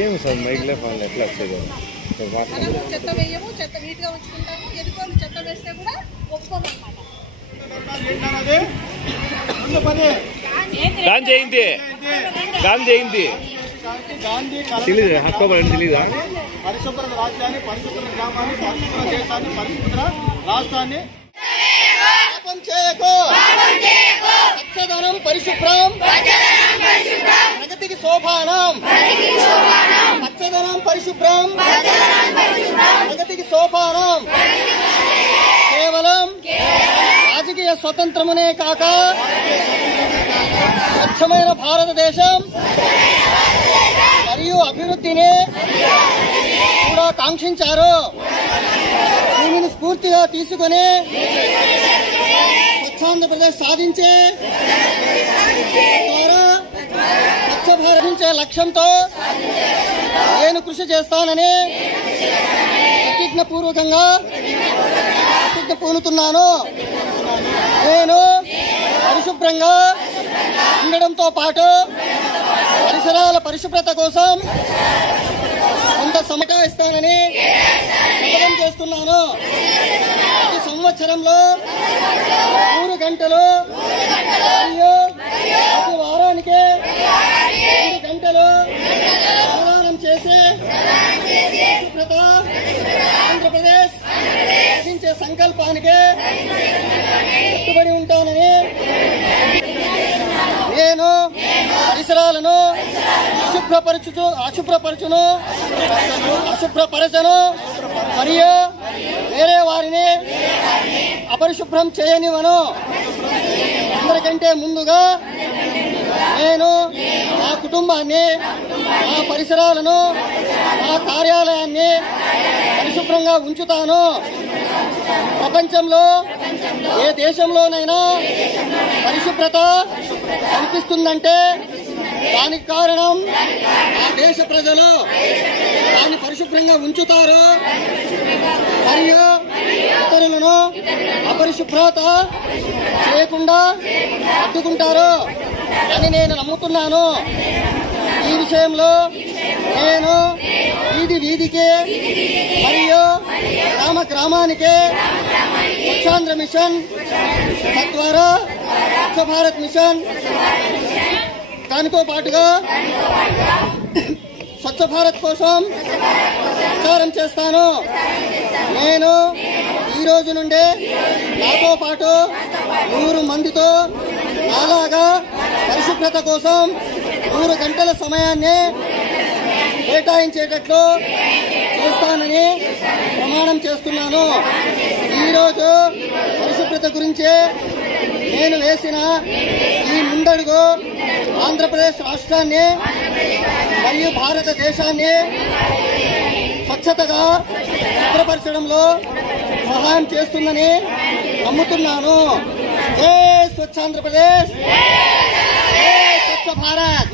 ఏం సార్ మైక్లో ఫోన్ ఎట్లా వస్తుంది? చెత్త వేయము, చెత్త నీట్గా ఉంచుకుంటాము. ఎదుకోళ్ళు చెత్త వేస్తే కూడా ఒప్పుకోమన్నమాట. గాంధీ జయంతి తెలీదు, అక్టోబర్ తెలీదా? పరిశుభ్ర రాజ్యాన్ని, పరిశుభ్ర గ్రామాన్ని, పరిశుభ్ర దేశాన్ని, పరిశుభ్ర రాష్ట్రాన్ని పచ్చదనం పరిశుభ్రం ప్రగతికి సోపానం. పచ్చదనం పరిశుభ్రం ప్రగతికి సోపానం. కేవలం రాజకీయ స్వతంత్రమునే కాక స్వచ్ఛమైన భారతదేశం మరియు అభివృద్ధిని కూడా కాంక్షించారు. దీనిని స్ఫూర్తిగా తీసుకుని స్వచ్ఛాంధ్రప్రదేశ్ సాధించే ద్వారా స్వచ్ఛ భారతించే లక్ష్యంతో నేను కృషి చేస్తానని ప్రతిజ్ఞ పూనుతున్నాను. నేను పరిశుభ్రంగా ఉండడంతో పాటు పరిసరాల పరిశుభ్రత కోసం కొంత సమకాయిస్తానని శపథం చేస్తున్నాను. ప్రతి సంవత్సరంలో 3 గంటలు మరియు ప్రతి వారానికి 2 గంటలు ప్రదానం చేసే పరిశుభ్రత ఆంధ్రప్రదేశ్ సాధించే సంకల్పానికి కట్టుబడి ఉంటానని నేను పరిసరాలను అశుభ్రపరచను మరియు వేరే వారిని అపరిశుభ్రం చేయనివ్వను. అందరికంటే ముందుగా నేను నా కుటుంబాన్ని, నా పరిసరాలను, నా కార్యాలయాన్ని పరిశుభ్రంగా ఉంచుతాను. ప్రపంచంలో ఏ దేశంలోనైనా పరిశుభ్రత కనిపిస్తుందంటే దానికి కారణం ఆ దేశ ప్రజలు దాన్ని పరిశుభ్రంగా ఉంచుతారు మరియు ఇతరులను అపరిశుభ్రత చేయకుండా అడ్డుకుంటారు అని నేను నమ్ముతున్నాను. ఈ విషయంలో నేను వీధికి మరియు గ్రామానికి స్వచ్ఛాంధ్ర మిషన్, తద్వారా స్వచ్ఛ భారత్ మిషన్, దానితో పాటుగా స్వచ్ఛ భారత్ కోసం ప్రచారం చేస్తాను. నేను ఈ రోజు నుండే నాతో పాటు 100 మందితో నాలాగా పరిశుభ్రత కోసం 100 గంటల సమయాన్ని కేటాయించేటట్లు చేస్తానని ప్రమాణం చేస్తున్నాను. ఈరోజు పరిశుభ్రత గురించి నేను వేసిన ఈ ముందడుగు ఆంధ్రప్రదేశ్ రాష్ట్రాన్ని మరియు భారతదేశాన్ని స్వచ్ఛతగా శుభ్రపరచడంలో సహాయం చేస్తుందని నమ్ముతున్నాను. జై స్వచ్ఛ ఆంధ్రప్రదేశ్, జై స్వచ్ఛ భారత్.